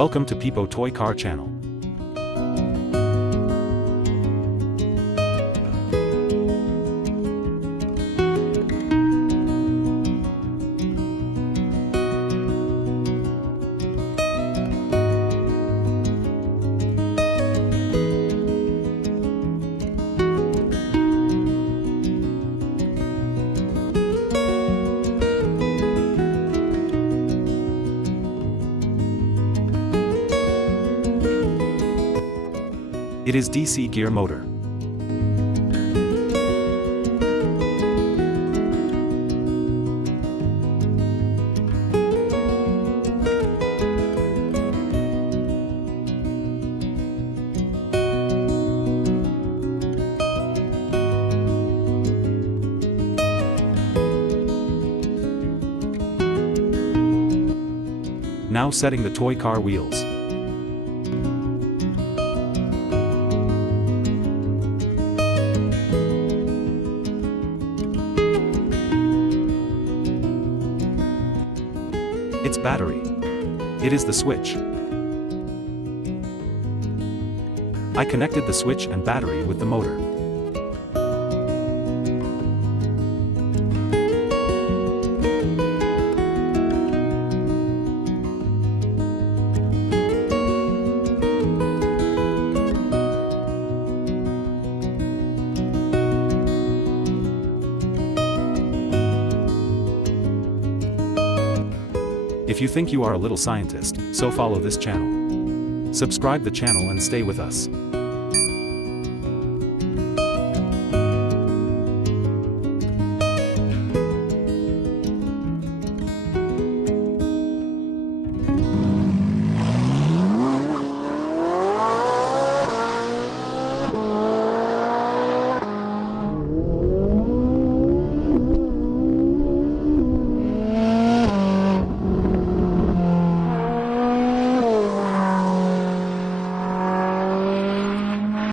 Welcome to PIPO Toy Car Channel. It is DC gear motor. Now setting the toy car wheels. Its battery. It is the switch. I connected the switch and battery with the motor. If you think you are a little scientist, so follow this channel. Subscribe the channel and stay with us.